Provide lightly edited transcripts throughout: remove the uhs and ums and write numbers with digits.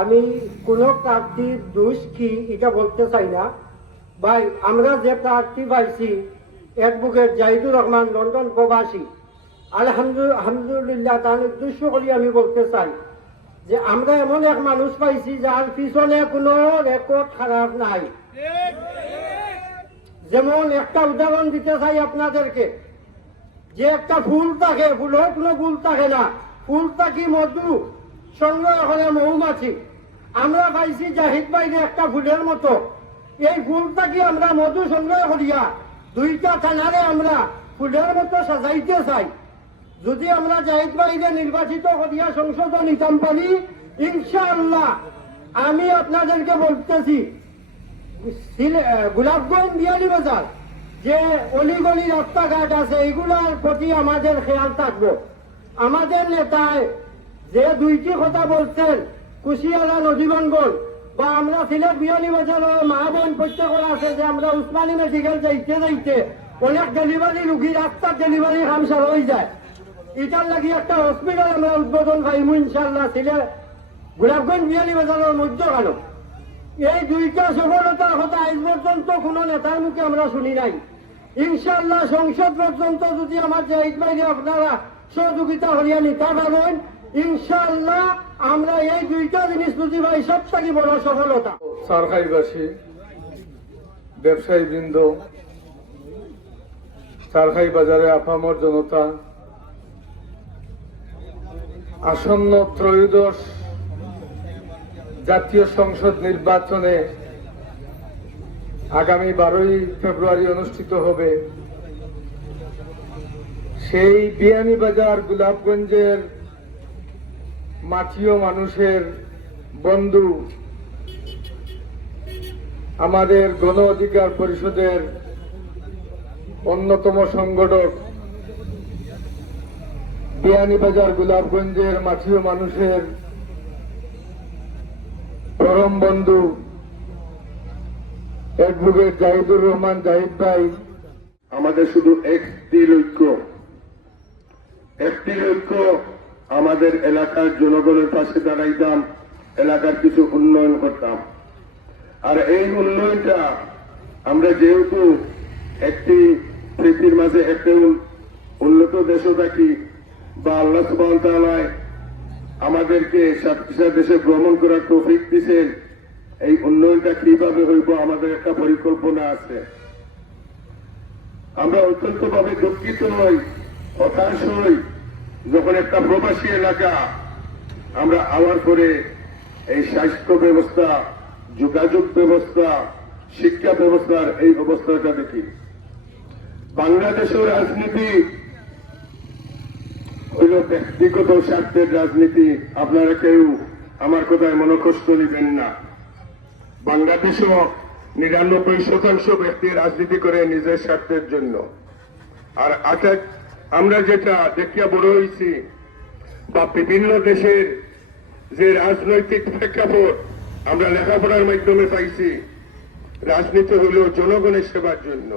আমি কোনো প্রার্থীর দোষ কি এটা বলতে চাই না ভাই। আমরা যে প্রার্থী পাইছি অ্যাডভোকেট জাহিদুর রহমান লন্ডন প্রবাসী, আলহামদুলিল্লাহ তার উদ্দেশ্য করি আমি বলতে চাই যে আমরা এমন এক মানুষ পাইছি যার পিছনে কোনো রেকর্ড খারাপ নাই। যেমন একটা উদাহরণ দিতে চাই আপনাদেরকে, যে একটা ফুল থাকে, ফুলের কোনো ফুল থাকে না, ফুল থাকি মধু সংগ্রহ করে মৌমাছি। আমরা পাইছি জাহিদ ভাইরে একটা ফুলের মতো, এই ফুল থাকি আমরা মধু সংগ্রহ করিয়া দুইটা থানারে আমরা ফুলের মতো সাজাইতে চাই। যদি আমরা জাহিদ ভাইরে নির্বাচিত করিয়া সংসদে নিতাম পারি, ইনশাআল্লাহ আমি আপনাদেরকে বলতেছি গোলাপগঞ্জ বিয়ানীবাজার যে অলিগলি রাস্তাঘাট আছে এগুলোর প্রতি আমাদের খেয়াল থাকবো। আমাদের নেতায় যে দুইটি কথা বলছেন, কুশিয়ারা নদীবঙ্গল বা আমরা সিলেট বিয়ানীবাজারের মা বোন প্রত্যেকের আছে যে আমরা উসমানী মেডিকেল যাইতে যাইতে অনেক ডেলিভারি রুগী রাস্তার ডেলিভারি হামসার হয়ে যায়। এটার লাগি একটা হসপিটাল আমরা উদ্বোধন পাইমু ইনশাল্লাহ সিলেট গোলাপগঞ্জ বিয়ানীবাজারের মধ্যখানো। এই দুইটা সফলতার কথা আজ পর্যন্ত কোনো নেতার মুখে আমরা শুনি নাই। ইনশাআল্লাহ সংসদ পর্যন্ত যদি আমার জাহিদ ভাইকে আপনারা সহযোগিতা করিয়া নিতে পারেন, ইনশাআল্লাহ আমরা এই দুইটা জিনিস বুঝি ভাই সবথেকে বড় সফলতা। সারখাইবাসী, ব্যবসায়ী বৃন্দ, সারখাই বাজারে আপামর জনতা, আসন্ন ত্রয়োদশ জাতীয় সংসদ নির্বাচনে আগামী 12ই ফেব্রুয়ারি অনুষ্ঠিত হবে। সেই বিয়ানীবাজার গোলাপগঞ্জের মাটিও মানুষের বন্ধু, আমাদের গণ অধিকার পরিষদের অন্যতম সংগঠক, বিয়ানীবাজার গোলাপগঞ্জের মাটিও মানুষের পরম বন্ধু অ্যাডভোকেট জাহিদুর রহমান জাহিদ ভাই। আমাদের শুধু একটি লক্ষ্য, আমাদের এলাকার জনগণের পাশে দাঁড়াইতাম, এলাকার কিছু উন্নয়ন করতাম। আর এই উন্নয়নটা আমরা যেহেতু একটি পৃথিবীর মাঝে একটি উন্নত দেশও থাকি বা আল্লাহ সুবহানাহু ওয়া তাআলা আমাদেরকে সাতটা দেশে ভ্রমণ করার তৌফিক দিয়েছেন, এই উন্নয়নটা কিভাবে হইব আমাদের একটা পরিকল্পনা আছে। আমরা অত্যন্ত ভাবে দুঃখিত হই, হতাশ হই যখন একটা প্রবাসী এলাকা আমরা আওয়ার পরে এই স্বাস্থ্য ব্যবস্থা, যোগাযোগ ব্যবস্থা, শিক্ষা ব্যবস্থার এই অবস্থাটা দেখি। বাংলাদেশের রাজনীতি হইল ব্যক্তিগত স্বার্থের রাজনীতি। আপনারা কেউ আমার কথায় মনোকষ্ট নেবেন না। বাংলাদেশও 99% ব্যক্তি রাজনীতি করে নিজের স্বার্থের জন্য। আর আমরা যেটা দেখিয়া বড় হয়েছি বা বিভিন্ন দেশের যে রাজনৈতিক প্রেক্ষাপট আমরা লেখাপড়ার মাধ্যমে পাইছি, রাজনীতি হল জনগণের সেবার জন্য।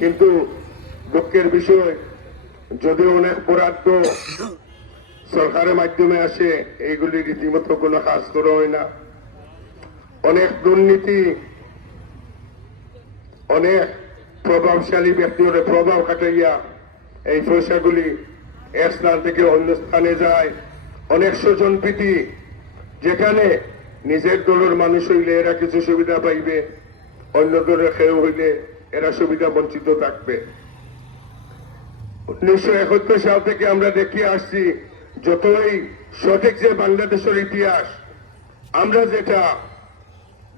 কিন্তু দুঃখের বিষয়, যদিও অনেক বরাদ্দ সরকারের মাধ্যমে আসে, এইগুলি রীতিমতো কোনো কাজ করা হয় না। অনেক দুর্নীতি, অনেক প্রভাবশালী ব্যক্তিদের প্রভাব খাটাইয়া এই পয়সাগুলি এক স্থান থেকে অন্য স্থানে যায়। অনেক স্বজনপ্রীতি, যেখানে নিজের দলের মানুষ হইলে এরা কিছু সুবিধা পাইবে, অন্য দলের কেউ হইলে এরা সুবিধা বঞ্চিত থাকবে। 1971 সাল থেকে আমরা দেখিয়ে আসছি, যতই সঠিক যে বাংলাদেশের ইতিহাস আমরা যেটা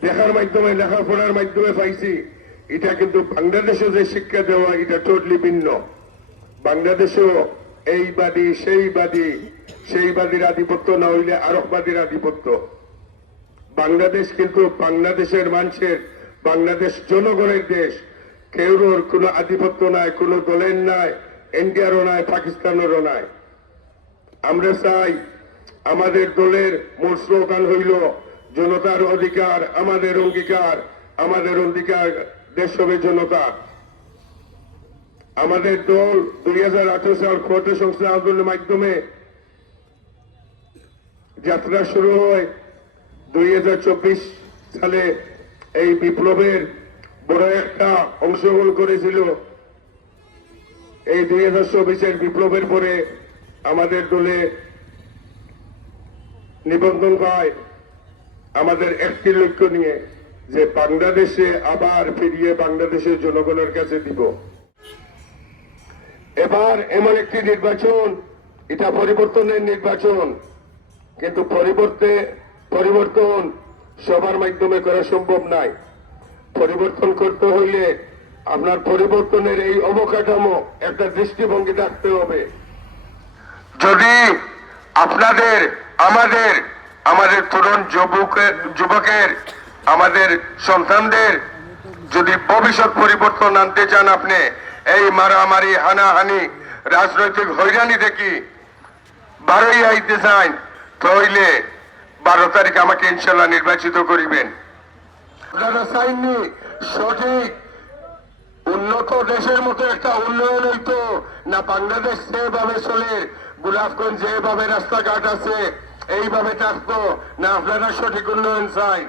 দেখার মাধ্যমে, লেখাপড়ার মাধ্যমে পাইছি, এটা কিন্তু বাংলাদেশে যে শিক্ষা দেওয়া এটা টোটালি ভিন্ন। বাংলাদেশেও এই বাদী সেই বাদীর আধিপত্য না হইলে আরববাদীর আধিপত্য। বাংলাদেশ কিন্তু বাংলাদেশের মানুষের, বাংলাদেশ জনগণের দেশ। কেউর কোনো আধিপত্য নাই, কোনো দলের নাই, ইন্ডিয়ারও নাই, পাকিস্তানেরও নাই। আমরা চাই আমাদের দলের মূল স্লোগান হইল জনতার অধিকার আমাদের অঙ্গীকার, আমাদের অধিকার দেশ হবে জনতা। আমাদের দল 2018 সাল কোটা সংস্কার আন্দোলনের মাধ্যমে যাত্রা শুরু হয় 2024 সালে এই বিপ্লবের বড় একটা অংশগ্রহণ করেছিল। এই 2024-এর বিপ্লবের পরে আমাদের দলে নিবন্ধন পায় আমাদের একটি লক্ষ্য নিয়ে, যে বাংলাদেশে আবার ফিরিয়ে বাংলাদেশের জনগণের কাছে দিব। এবার এমন একটি নির্বাচন, এটা পরিবর্তনের নির্বাচন, কিন্তু পরিবর্তন সবার মাধ্যমে করা সম্ভব নয়। পরিবর্তন করতে হইলে আপনার পরিবর্তনের এই অবকাঠামো একটা দৃষ্টিভঙ্গি থাকতে হবে। যদি আপনাদের আমাদের তরুণ যুবকের আমাদের সন্তানদের যদি ভবিষ্যৎ পরিবর্তন আনতে চান, আপনি এই মারামারি হানাহানি রাজনৈতিক হয়রানি দেখি বারোই আইতে চান, তাহলে 12 তারিখ আমাকে ইনশাল্লাহ নির্বাচিত করিবেন। আপনারা চাইনি সঠিক উন্নত দেশের মতো একটা উন্নয়ন হইতো না? বাংলাদেশ যেভাবে চলে, গোলাপগঞ্জ যেভাবে রাস্তাঘাট আছে এইভাবে থাকতো না? আপনারা সঠিক উন্নয়ন চাই?